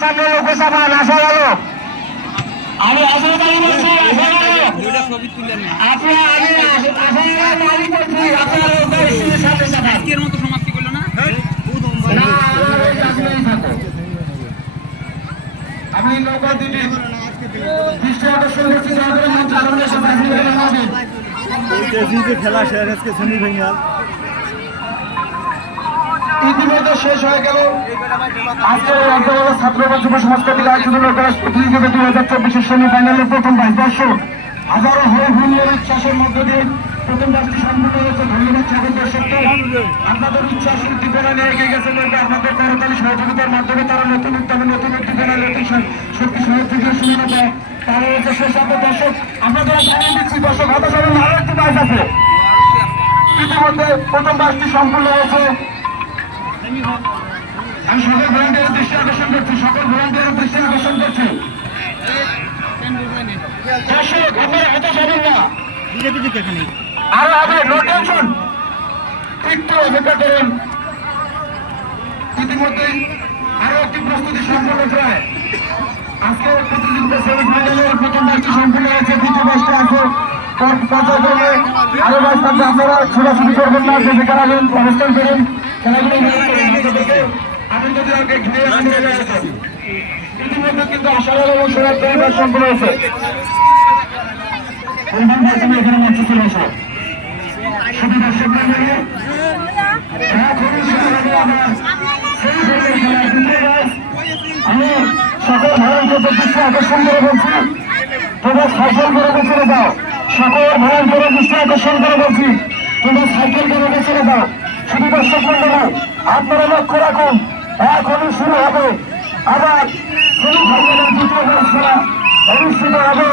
সামনে লোকসভা আশা গেল আমি আপনি আমি নৌকা দিদি দৃষ্টি আকর্ষণ করছি আমাদের খেলা শেষ আজকে সেমিফাইনাল ইতিমধ্যে শেষ হয়ে গেল। আজকের অন্তর্গত ছাত্র বা যুব সংস্কৃতিক আয়োজিত লোকের প্রতিযোগিতা দুই হাজার চব্বিশের সেমিফাইনালের প্রথম বাইশ দর্শক হাজারো হুলিয়ার উচ্ছ্বাসের মধ্য দিয়ে প্রথম রাষ্ট্র সম্পূর্ণ হয়েছে। ধন্যবাদ সকল দর্শককে আপনাদের উচ্ছ্বাস উদ্দীপনা নিয়ে এগিয়ে গেছে লোকে আপনাদের করতালি সহযোগিতার মাধ্যমে তারা নতুন উদ্যমে, নতুন উদ্দীপনা নতুন শক্তি সহযোগী শুনে পায় তারা হচ্ছে শেষান্ত দর্শক। আপনাদের জানিয়ে দিচ্ছি দর্শক হতাশ আরও একটি বাইশ আছে। ইতিমধ্যে প্রথম বাইশটি সম্পূর্ণ হয়েছে। আমি সকল ভলান্টিয়ারের দৃষ্টি আকর্ষণ করছি সকল ভলান্টিয়ারের দৃষ্টি আকর্ষণ করছি দর্শক আপনারা একটু প্রস্তুতি সম্পন্ন প্রায় আজকে প্রতিযোগিতা সেমিফাইনালের প্রথম ম্যাচটি আছে আপনারা ছোটাছুটি করবেন না যে আছেন অবস্থান করুন খেলাগুলো ইতিমধ্যে কিন্তু আশাবাদ এবং সোনার ম্যাচ সম্পূর্ণ মাধ্যমে এখানে মঞ্চে চলে আসো শুধু দর্শক আমি সকল ভয়ঙ্কর দৃষ্টি আকর্ষণ করে বলছি। তোমরা সাইকেল করে পেছনে দাও সকল ভয়ঙ্কর দৃষ্টি আকর্ষণ করে বলছি। তোমরা সাইকেল করে পেছনে দাও শুধু দর্শক মন্ডলী আপনারা লক্ষ্য রাখুন। এখনই শুরু হবে? আবার শুরু ভাইয়ের দ্বিতীয় ম্যাচ খেলা অনুষ্ঠিত হবে।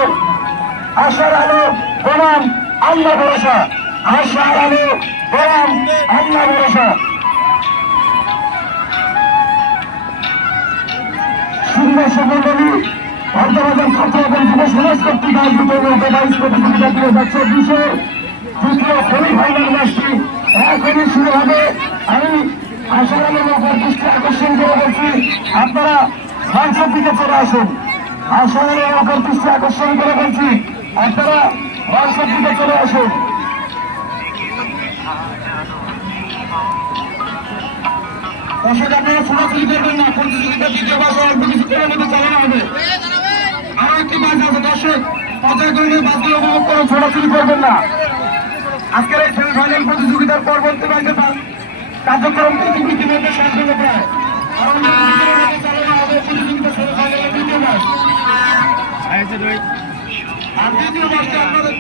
আশার আলো, বনাম আল্লাহ ভরসা। আশার আলো, বনাম আল্লাহ ভরসা। সুন্দর সকলগুলি অন্তর্গত ছাত্র এবং যুব সমাজ কর্তৃক আয়োজিত বাইশ প্রতিযোগিতা দুই হাজার চব্বিশের দ্বিতীয় সেমিফাইনাল ম্যাচটি শুরু হবে আমি আশার আলো নৌকার দৃষ্টি আকর্ষণ করে বলছি আপনারা মঞ্চের দিকে চলে আসুন। আলো নৌকার দৃষ্টি আকর্ষণ করে বলছি, আপনারা মঞ্চের দিকে চলে আসুন। প্রতিযোগিতা দ্বিতীয় বাসে অল্প কার্যক্রম কিন্তু ইতিমধ্যে হয়ে। প্রায় আরও দ্বিতীয় বাসটা আপনাদের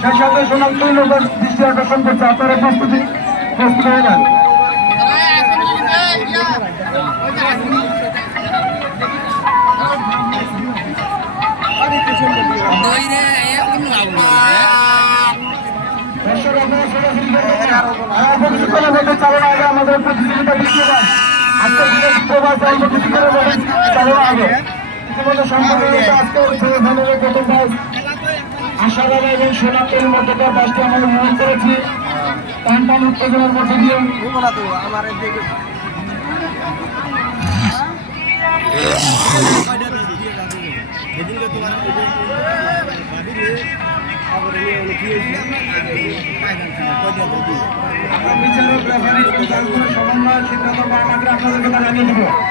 সেই সাথে সনাতন লোকের দৃষ্টি আকর্ষণ করছে। আপনারা প্রস্তুতি প্রস্তুত হয়ে যান আমাদের প্রতিযোগিতা দ্বিতীয়বার আজকে দ্বিতীয়বার অল্প কিছুক্ষণের মধ্যে চালানো হবে ইতিমধ্যে হয়েছে আজকে সেমিফাইনালের প্রথম ম্যাচ আশাবাদ এবং সোনাতের মধ্যকার করেছি টান টান উত্তেজনার মধ্যে দিয়ে বিচারক রেফারি সমন্বয় সিদ্ধান্ত বা আমাদের আপনাদেরকে জানিয়ে দেবো